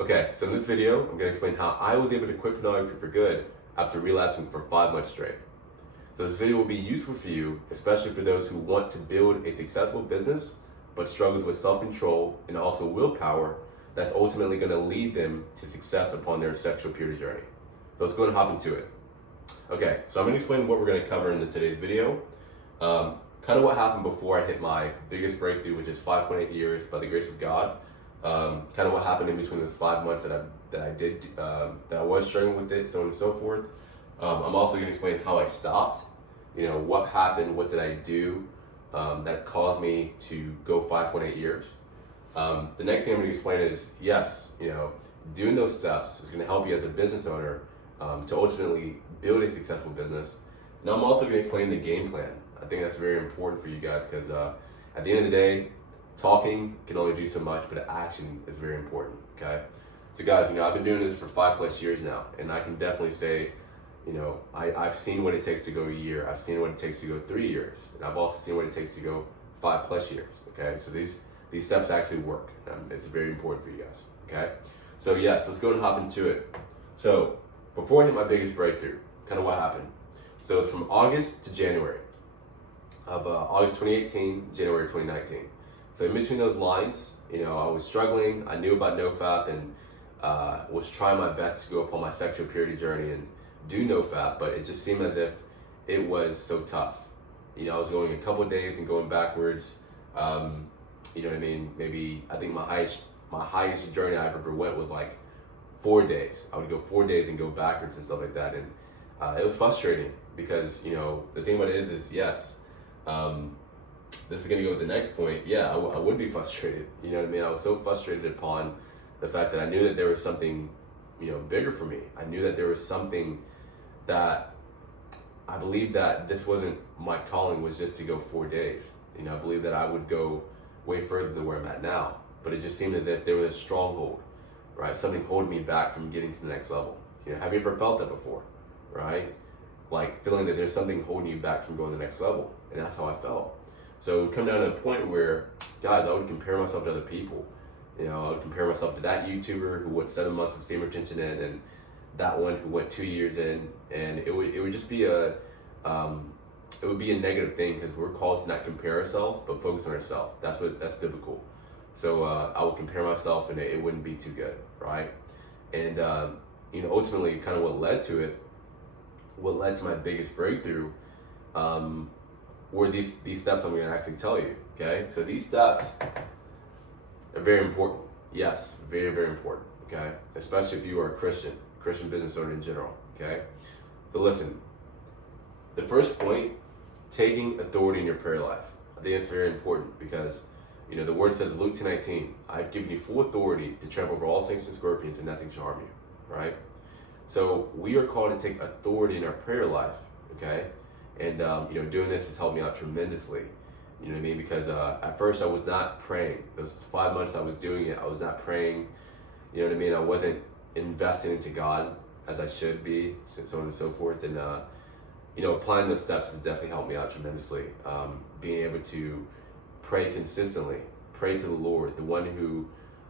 Okay, so in this video, I'm going to explain how I was able to quit pornography for good after relapsing for 5 months straight. So this video will be useful for you, especially for those who want to build a successful business, but struggles with self-control and also willpower that's ultimately going to lead them to success upon their sexual purity journey. So let's go and hop into it. Okay, so I'm going to explain what we're going to cover in today's video. Kind of what happened before I hit my biggest breakthrough, which is 5.8 years by the grace of God. Kind of what happened in between those 5 months that I was struggling with it, so on and so forth. I'm also going to explain how I stopped. What happened, what did I do that caused me to go 5.8 years. The next thing I'm going to explain is, yes, doing those steps is going to help you as a business owner to ultimately build a successful business. And I'm also going to explain the game plan. I think that's very important for you guys because at the end of the day, talking can only do so much, but action is very important, okay? So guys, I've been doing this for 5+ years now, and I can definitely say, I've seen what it takes to go a year. I've seen what it takes to go 3 years, and I've also seen what it takes to go 5+ years, okay? So these steps actually work. It's very important for you guys, okay? So yes, let's go and hop into it. So before I hit my biggest breakthrough, kind of what happened. So it's from August to January of August 2018, January 2019. So in between those lines, I was struggling. I knew about nofap and was trying my best to go upon my sexual purity journey and do nofap, but it just seemed as if it was so tough. I was going a couple of days and going backwards. You know what I mean? Maybe I think my highest journey I ever went was like 4 days. I would go 4 days and go backwards and stuff like that, and it was frustrating because the thing about it is yes. This is going to go with the next point. Yeah, I would be frustrated. You know what I mean? I was so frustrated upon the fact that I knew that there was something, bigger for me. I knew that there was something that I believed that this wasn't my calling, was just to go 4 days. I believed that I would go way further than where I'm at now. But it just seemed as if there was a stronghold, right? Something holding me back from getting to the next level. Have you ever felt that before, right? Like feeling that there's something holding you back from going to the next level. And that's how I felt. So it would come down to a point where, guys, I would compare myself to other people. I would compare myself to that YouTuber who went 7 months of same retention in, and that one who went 2 years in, and it would just be it would be a negative thing because we're called to not compare ourselves, but focus on ourselves. That's biblical. So I would compare myself, and it wouldn't be too good, right? And ultimately, kind of what led to my biggest breakthrough. Were these steps I'm going to actually tell you, okay? So these steps are very important. Yes, very, very important, okay? Especially if you are a Christian business owner in general, okay? So listen, the first point, taking authority in your prayer life. I think it's very important because, the word says, Luke 10:19, I've given you full authority to trample over all snakes and scorpions and nothing shall harm you, right? So we are called to take authority in our prayer life, okay? And, doing this has helped me out tremendously. You know what I mean? Because at first I was not praying. Those 5 months I was doing it, I was not praying. You know what I mean? I wasn't investing into God as I should be, so on and so forth. And, applying those steps has definitely helped me out tremendously. Being able to pray consistently, pray to the Lord, the one who,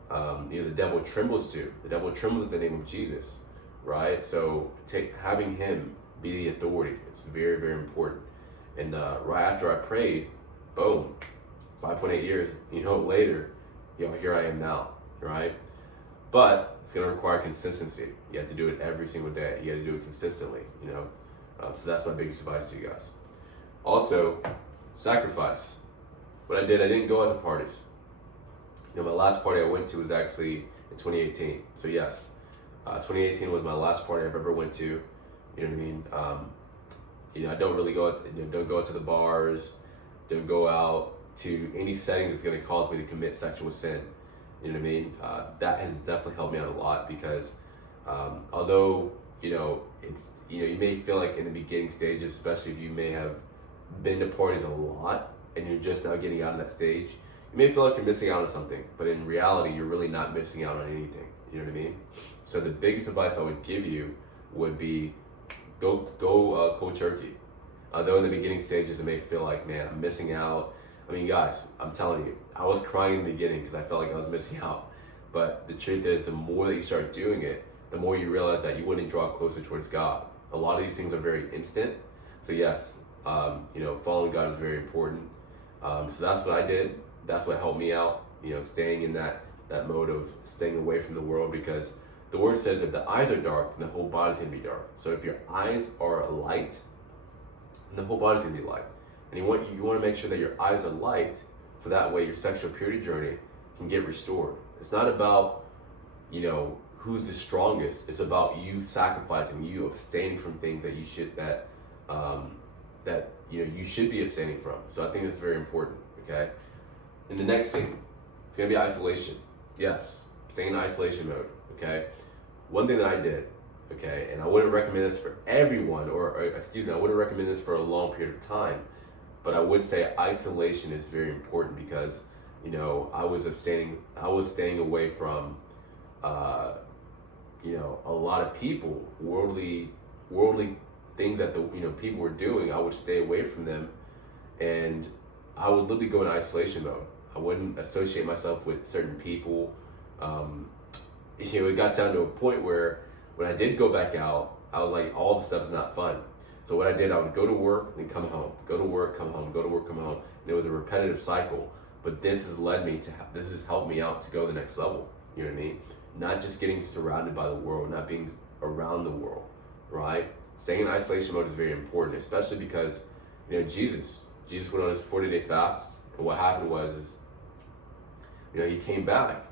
the devil trembles to. The devil trembles at the name of Jesus, right? So having him be the authority. It's very, very important. And right after I prayed, boom, 5.8 years, later, here I am now, right? But it's going to require consistency. You have to do it every single day. You got to do it consistently, So that's my biggest advice to you guys. Also, sacrifice. What I didn't go out to parties. My last party I went to was actually in 2018. So yes, 2018 was my last party I've ever went to. You know what I mean? I don't really go out, don't go out to the bars, don't go out to any settings that's going to cause me to commit sexual sin. You know what I mean? That has definitely helped me out a lot because although, it's, you may feel like in the beginning stages, especially if you may have been to parties a lot and you're just now getting out of that stage, you may feel like you're missing out on something, but in reality, you're really not missing out on anything. You know what I mean? So the biggest advice I would give you would be go cold turkey. Although in the beginning stages, it may feel like, man, I'm missing out. I mean, guys, I'm telling you, I was crying in the beginning because I felt like I was missing out. But the truth is, the more that you start doing it, the more you realize that you wouldn't draw closer towards God. A lot of these things are very instant. So yes, following God is very important. So that's what I did. That's what helped me out, staying in that mode of staying away from the world, because the word says if the eyes are dark, then the whole body's gonna be dark. So if your eyes are light, then the whole body's gonna be light. And you want to make sure that your eyes are light, so that way your sexual purity journey can get restored. It's not about, who's the strongest. It's about you sacrificing, you abstaining from things that you should you should be abstaining from. So I think that's very important. Okay. And the next thing, it's gonna be isolation. Yes, staying in isolation mode. Okay. One thing that I did, okay, and I wouldn't recommend this for everyone, I wouldn't recommend this for a long period of time, but I would say isolation is very important because, I was staying away from, a lot of people, worldly things that people were doing. I would stay away from them, and I would literally go in isolation mode. I wouldn't associate myself with certain people. It got down to a point where when I did go back out, I was like, all the stuff is not fun. So what I did, I would go to work, then come home, go to work, come home, go to work, come home. And it was a repetitive cycle. But this has helped me out to go to the next level. You know what I mean? Not just getting surrounded by the world, not being around the world, right? Staying in isolation mode is very important, especially because, Jesus went on his 40-day fast. And what happened was, he came back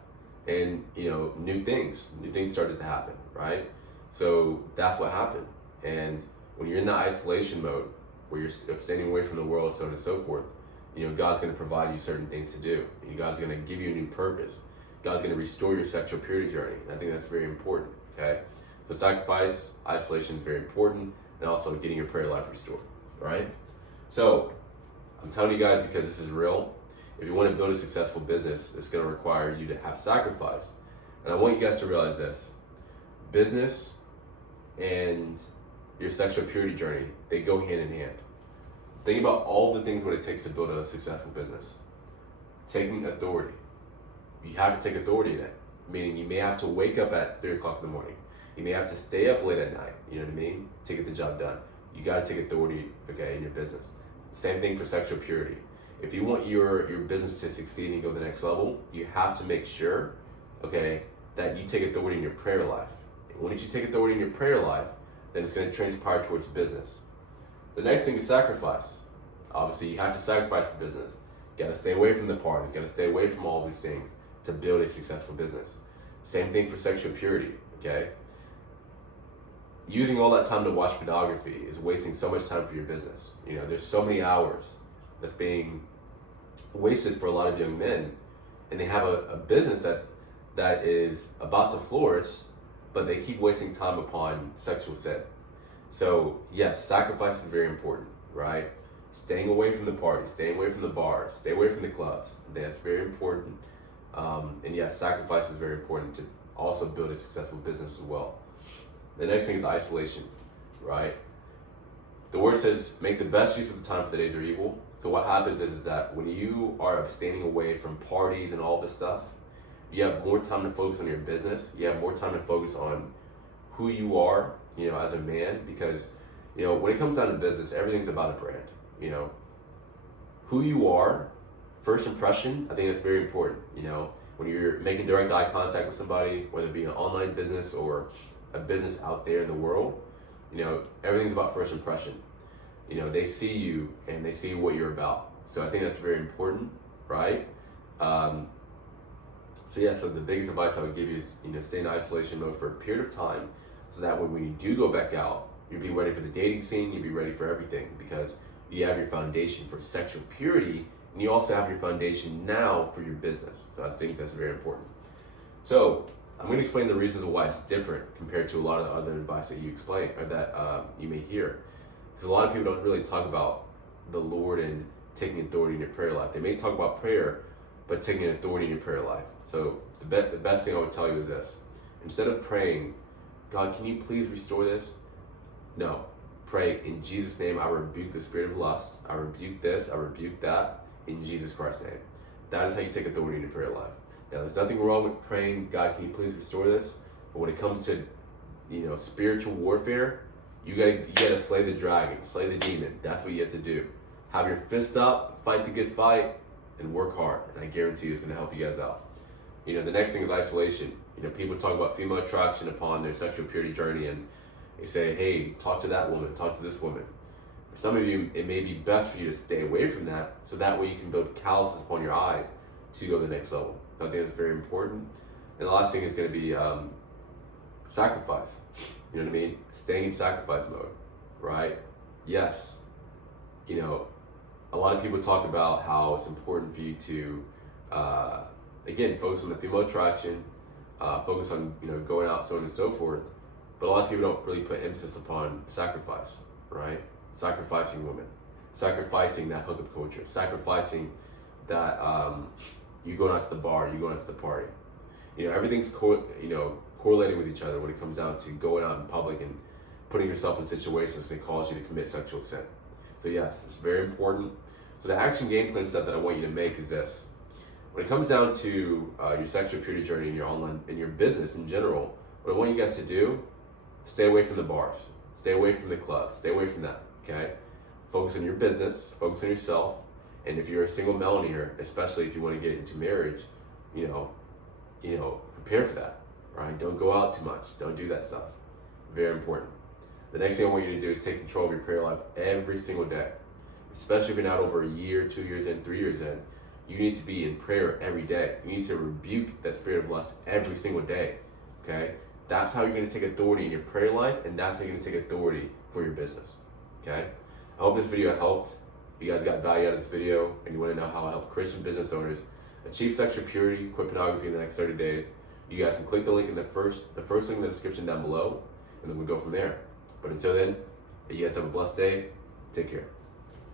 and, new things started to happen, right? So that's what happened. And when you're in the isolation mode, where you're abstaining away from the world, so on and so forth, God's going to provide you certain things to do. God's going to give you a new purpose. God's going to restore your sexual purity journey. And I think that's very important, okay? So sacrifice, isolation is very important, and also getting your prayer life restored, all right? So I'm telling you guys because this is real. If you want to build a successful business, it's going to require you to have sacrifice. And I want you guys to realize this. Business and your sexual purity journey, they go hand in hand. Think about all the things what it takes to build a successful business. Taking authority. You have to take authority in it. Meaning you may have to wake up at 3 o'clock in the morning. You may have to stay up late at night, you know what I mean, to get the job done. You got to take authority, okay, in your business. Same thing for sexual purity. If you want your business to succeed and go to the next level, you have to make sure, okay, that you take authority in your prayer life. And once you take authority in your prayer life, then it's going to transpire towards business. The next thing is sacrifice. Obviously, you have to sacrifice for business. You got to stay away from the parties. You got to stay away from all these things to build a successful business. Same thing for sexual purity, okay? Using all that time to watch pornography is wasting so much time for your business. There's so many hours that's being wasted for a lot of young men, and they have a business that is about to flourish, but they keep wasting time upon sexual sin. So yes, sacrifice is very important, right? Staying away from the parties, staying away from the bars, stay away from the clubs. That's very important. And yes, sacrifice is very important to also build a successful business as well. The next thing is isolation, right? The word says, make the best use of the time, for the days are evil. So what happens is that when you are abstaining away from parties and all this stuff, you have more time to focus on your business. You have more time to focus on who you are, as a man, because, when it comes down to business, everything's about a brand, Who you are, first impression, I think that's very important, When you're making direct eye contact with somebody, whether it be an online business or a business out there in the world, everything's about first impression. They see you and they see what you're about. So I think that's very important, right? So the biggest advice I would give you is, stay in isolation mode for a period of time, so that way when you do go back out, you'll be ready for the dating scene, you'll be ready for everything, because you have your foundation for sexual purity, and you also have your foundation now for your business. So I think that's very important. So I'm going to explain the reasons why it's different compared to a lot of other advice that you explain, or that you may hear. Because a lot of people don't really talk about the Lord and taking authority in your prayer life. They may talk about prayer, but taking authority in your prayer life. So the best thing I would tell you is this. Instead of praying, God, can you please restore this? No. Pray, in Jesus' name, I rebuke the spirit of lust. I rebuke this, I rebuke that, in Jesus Christ's name. That is how you take authority in your prayer life. Now, there's nothing wrong with praying, God, can you please restore this? But when it comes to, spiritual warfare, you gotta slay the dragon, slay the demon. That's what you have to do. Have your fist up, fight the good fight, and work hard. And I guarantee it's gonna help you guys out. The next thing is isolation. People talk about female attraction upon their sexual purity journey, and they say, hey, talk to that woman, talk to this woman. For some of you, it may be best for you to stay away from that, so that way you can build calluses upon your eyes to go to the next level. I think that's very important. And the last thing is going to be sacrifice. You know what I mean? Staying in sacrifice mode, right? Yes. A lot of people talk about how it's important for you to, again, focus on the female attraction, focus on, going out, so on and so forth. But a lot of people don't really put emphasis upon sacrifice, right? Sacrificing women, sacrificing that hookup culture, sacrificing that you going out to the bar, you going out to the party. Everything's correlating with each other when it comes down to going out in public and putting yourself in situations that can cause you to commit sexual sin. So yes, it's very important. So the action game plan step that I want you to make is this. When it comes down to your sexual purity journey in your online, in your business in general, what I want you guys to do, stay away from the bars, stay away from the club, stay away from that, okay? Focus on your business, focus on yourself, and if you're a single male in here, especially if you want to get into marriage, prepare for that, right? Don't go out too much, don't do that stuff. Very important. The next thing I want you to do is take control of your prayer life every single day, especially if you're not over a year, 2 years in, 3 years in. You need to be in prayer every day. You need to rebuke that spirit of lust every single day, okay? That's how you're going to take authority in your prayer life, and that's how you're going to take authority for your business, okay? I hope this video helped. If you guys got value out of this video and you want to know how I help Christian business owners achieve sexual purity, quit pornography in the next 30 days, you guys can click the link in the first link in the description down below, and then we'll go from there. But until then, you guys have a blessed day. Take care.